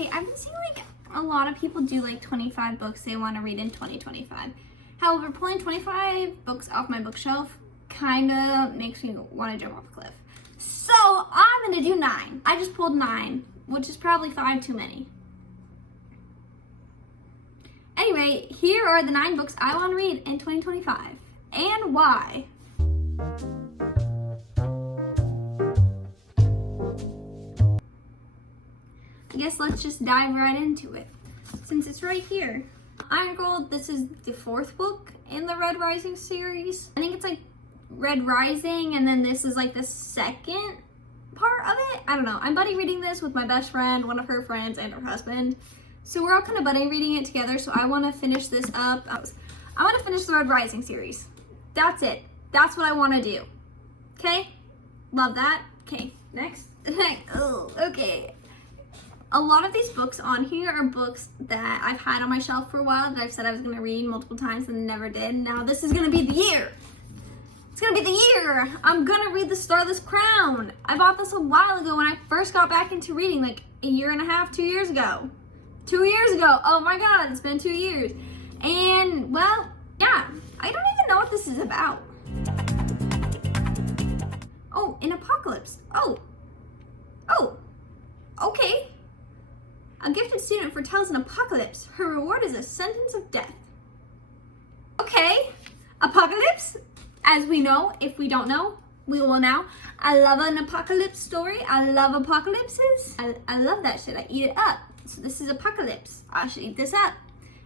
Okay, I've been seeing like a lot of people do like 25 books they want to read in 2025. However, pulling 25 books off my bookshelf kind of makes me want to jump off a cliff. So I'm going to do 9. I just pulled 9, which is probably 5 too many. Anyway, here are the 9 books I want to read in 2025 and why. I guess let's just dive right into it since it's right here. Iron Gold, this is the 4th book in the Red Rising series. I think it's like Red Rising, and then this is like the 2nd part of it. I don't know. I'm buddy reading this with my best friend, one of her friends, and her husband. So we're all kind of buddy reading it together, so I want to finish this up. I want to finish the Red Rising series. That's it. That's what I want to do. Okay? Love that. Okay, next. Oh, okay. A lot of these books on here are books that I've had on my shelf for a while that I've said I was going to read multiple times and never did. Now this is going to be the year. It's going to be the year. I'm going to read The Starless Crown. I bought this a while ago when I first got back into reading, like a year and a half, 2 years ago. 2 years ago. Oh my God, it's been 2 years. And well, yeah, I don't even know what this is about. Oh, an apocalypse. Oh, okay. A gifted student foretells an apocalypse. Her reward is a sentence of death. Okay, apocalypse. As we know, if we don't know, we will now. I love an apocalypse story. I love apocalypses. I love that shit. I eat it up. So this is apocalypse. I should eat this up.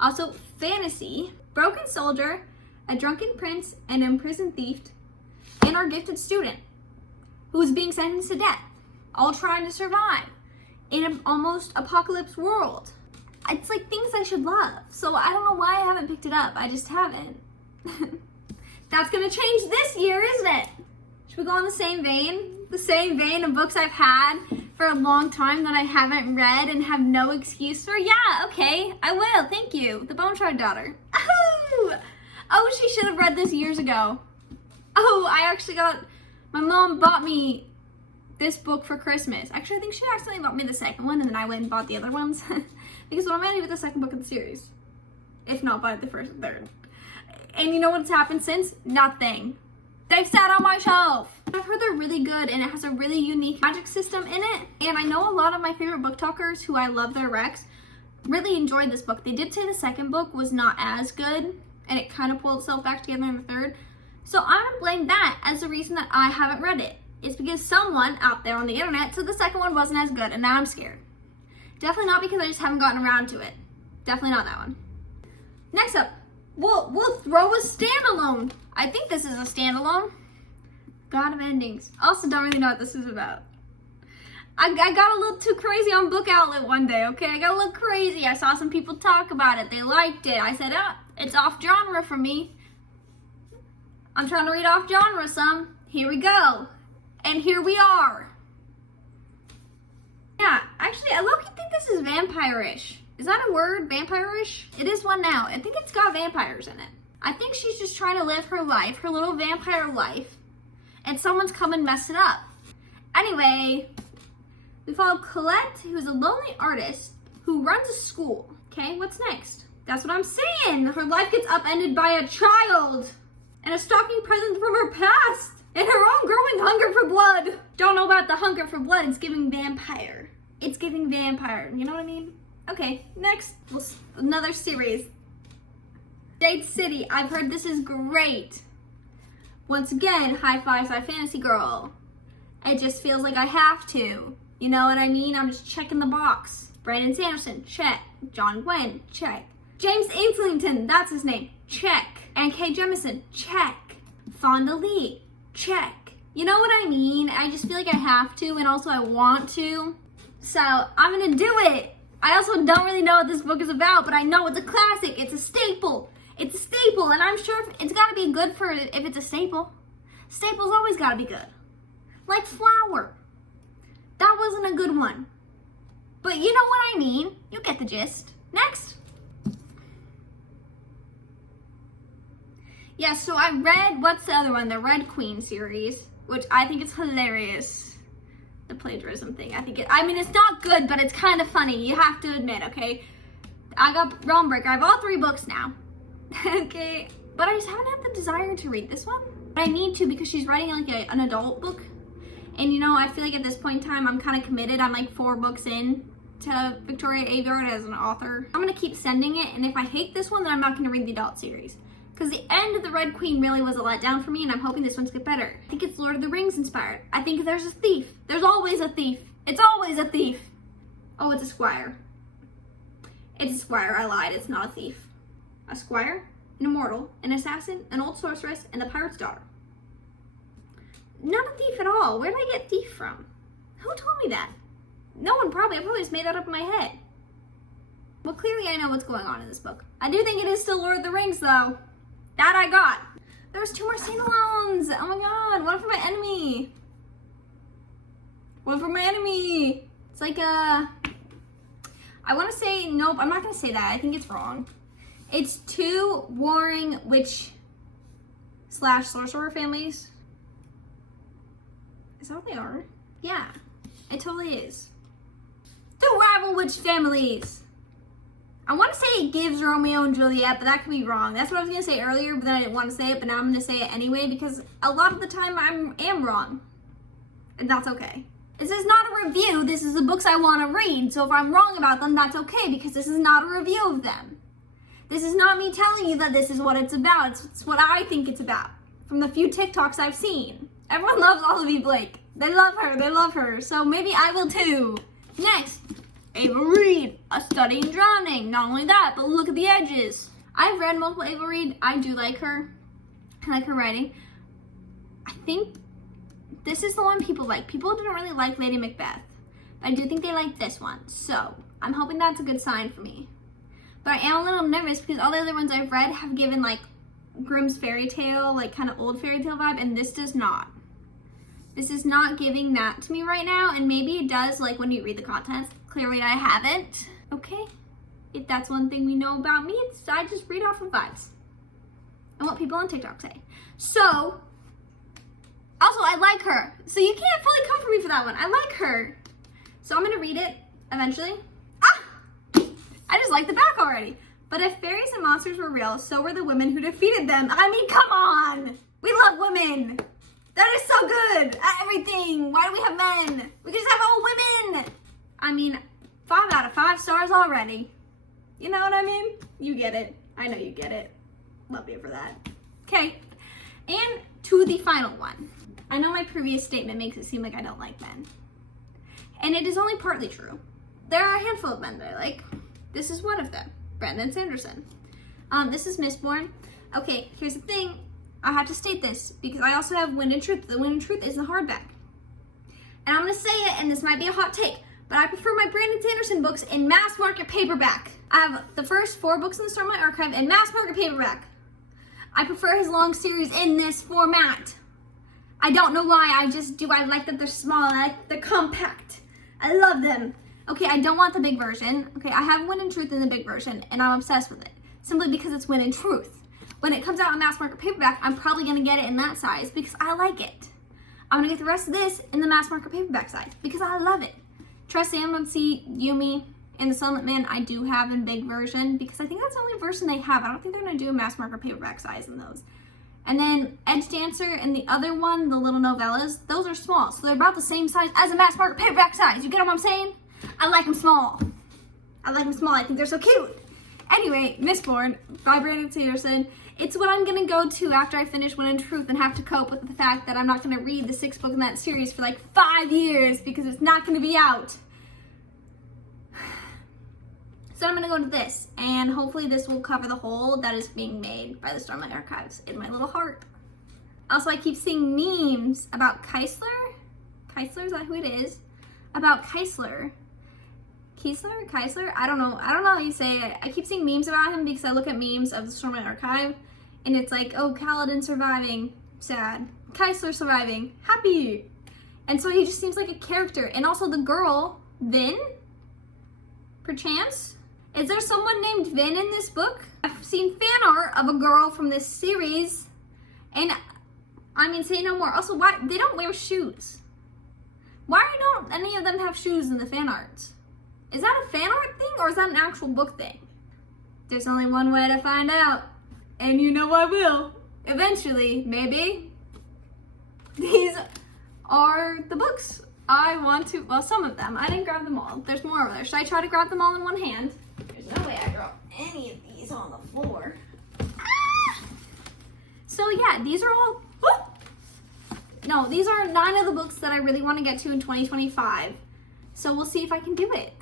Also, fantasy. Broken soldier, a drunken prince, an imprisoned thief, and our gifted student who is being sentenced to death, all trying to survive in an almost apocalypse world. It's like things I should love. So I don't know why I haven't picked it up. I just haven't. That's gonna change this year, isn't it? Should we go on the same vein? The same vein of books I've had for a long time that I haven't read and have no excuse for? Yeah, okay, I will, thank you. The Bone Shard Daughter. Oh, she should have read this years ago. Oh, my mom bought me this book for Christmas. Actually, I think she accidentally bought me the 2nd one, and then I went and bought the other ones. Because what am I gonna do with the 2nd book of the series? If not buy the 1st and 3rd. And you know what's happened since? Nothing. They've sat on my shelf. I've heard they're really good, and it has a really unique magic system in it. And I know a lot of my favorite book talkers who I love their recs really enjoyed this book. They did say the 2nd book was not as good, and it kind of pulled itself back together in the 3rd. So I'm gonna blame that as the reason that I haven't read it. It's because someone out there on the internet said the 2nd one wasn't as good, and now I'm scared. Definitely not because I just haven't gotten around to it. Definitely not that one. Next up, we'll throw a standalone. I think this is a standalone. God of Endings. Also don't really know what this is about. I got a little too crazy on Book Outlet one day, okay? I got a little crazy. I saw some people talk about it. They liked it. I said, it's off genre for me. I'm trying to read off genre some. Here we go. And here we are. Yeah, actually, I low-key think this is vampire-ish. Is that a word, vampire-ish? It is one now. I think it's got vampires in it. I think she's just trying to live her life, her little vampire life, and someone's come and messed it up. Anyway, we follow Colette, who's a lonely artist who runs a school. Okay, what's next? That's what I'm saying. Her life gets upended by a child and a stalking presence from her past and her own growing hunger for blood. Don't know about the hunger for blood. It's giving vampire. It's giving vampire. You know what I mean? Okay, next, another series. Jade City. I've heard this is great. Once again, high five, fantasy girl. It just feels like I have to. You know what I mean? I'm just checking the box. Brandon Sanderson, check. John Gwen, check. James Islington, that's his name, check. N.K. Jemisin, check. Fonda Lee, check. You know what I mean? I just feel like I have to, and also I want to. So I'm gonna do it. I also don't really know what this book is about, but I know it's a classic. It's a staple. It's a staple, and I'm sure it's gotta be good for if it's a staple. Staples always gotta be good. Like Flower. That wasn't a good one. But you know what I mean. You get the gist. Next. Yeah, so I read, what's the other one? The Red Queen series, which I think is hilarious. the plagiarism thing. I mean, it's not good, but it's kind of funny. You have to admit, okay? I got Realm Breaker. I have all 3 books now. Okay, but I just haven't had the desire to read this one. But I need to because she's writing like an adult book. And you know, I feel like at this point in time, I'm kind of committed. I'm like 4 books in to Victoria Aveyard as an author. I'm gonna keep sending it, and if I hate this one, then I'm not gonna read the adult series. Because the end of The Red Queen really was a letdown for me, and I'm hoping this one's get better. I think it's Lord of the Rings inspired. I think there's a thief. There's always a thief. It's always a thief. Oh, it's a squire. It's a squire, I lied, it's not a thief. A squire, an immortal, an assassin, an old sorceress, and the pirate's daughter. Not a thief at all. Where did I get thief from? Who told me that? No one probably. I probably just made that up in my head. Well, clearly I know what's going on in this book. I do think it is still Lord of the Rings, though. That I got. There was 2 more standalones. Oh my god, one for my enemy. One for my enemy. It's like I want to say, nope, I'm not going to say that. I think it's wrong. It's 2 warring witch / sorcerer families. Is that what they are? Yeah, it totally is. 2 rival witch families. I want to say it gives Romeo and Juliet, but that could be wrong. That's what I was going to say earlier, but then I didn't want to say it, but now I'm going to say it anyway because a lot of the time I am wrong. And that's okay. This is not a review. This is the books I want to read. So if I'm wrong about them, that's okay because this is not a review of them. This is not me telling you that this is what it's about. It's what I think it's about from the few TikToks I've seen. Everyone loves Olivia Blake. They love her. They love her. So maybe I will too. Next, Ava Reid, A Study in Drowning. Not only that, but look at the edges. I've read multiple Ava Reid. I do like her. I like her writing. I think this is the one people like. People didn't really like Lady Macbeth, but I do think they like this one. So I'm hoping that's a good sign for me. But I am a little nervous because all the other ones I've read have given like Grimm's fairy tale, like kind of old fairy tale vibe, and this does not. This is not giving that to me right now, and maybe it does like when you read the contents. Clearly I haven't. Okay, if that's one thing we know about me, it's I just read off of vibes and what people on TikTok say. So, also I like her, so you can't fully come for me for that one. I like her, so I'm gonna read it eventually. I just like the back already. But if fairies and monsters were real, so were the women who defeated them. I mean, come on! We love women! That is so good at everything! Why do we have men? We can just have all women! I mean, 5 out of 5 stars already. You know what I mean? You get it. I know you get it. Love you for that. Okay, and to the final one. I know my previous statement makes it seem like I don't like men. And it is only partly true. There are a handful of men that I like. This is one of them, Brandon Sanderson. This is Mistborn. Okay, here's the thing. I have to state this because I also have Wind and Truth. The Wind and Truth is the hardback. And I'm gonna say it, and this might be a hot take, but I prefer my Brandon Sanderson books in mass market paperback. I have the first 4 books in the Stormlight Archive in mass market paperback. I prefer his long series in this format. I don't know why, I just do. I like that they're small, I like they're compact. I love them. Okay, I don't want the big version. Okay, I have Wind and Truth in the big version, and I'm obsessed with it. Simply because it's Wind and Truth. When it comes out in mass market paperback, I'm probably gonna get it in that size because I like it. I'm gonna get the rest of this in the mass market paperback size because I love it. Trust Amnesty, Yumi, and the Sunlit Man I do have in big version because I think that's the only version they have. I don't think they're gonna do a mass market paperback size in those. And then Edge Dancer and the other one, the little novellas, those are small. So they're about the same size as a mass market paperback size. You get what I'm saying? I like them small. I like them small. I think they're so cute. Anyway, Mistborn by Brandon Sanderson. It's what I'm going to go to after I finish Wind and Truth and have to cope with the fact that I'm not going to read the 6th book in that series for like 5 years because it's not going to be out. So I'm going to go to this, and hopefully this will cover the hole that is being made by the Stormlight Archives in my little heart. Also, I keep seeing memes about Keisler. Keisler, is that who it is? About Keisler. Keisler? I don't know how you say it. I keep seeing memes about him because I look at memes of the Stormlight Archive, and it's like, oh, Kaladin surviving, sad. Keisler surviving, happy. And so he just seems like a character. And also the girl, Vin, perchance? Is there someone named Vin in this book? I've seen fan art of a girl from this series, and I mean, say no more. Also, why they don't wear shoes? Why don't any of them have shoes in the fan art? Is that a fan art thing or is that an actual book thing? There's only one way to find out. And you know I will. Eventually, maybe. These are the books I want to, well, some of them. I didn't grab them all. There's more over there. Should I try to grab them all in one hand? There's no way I drop any of these on the floor. Ah! So yeah, these are all, no, these are 9 of the books that I really want to get to in 2025. So we'll see if I can do it.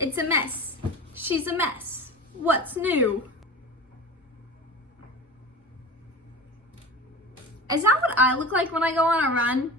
It's a mess. She's a mess. What's new? Is that what I look like when I go on a run?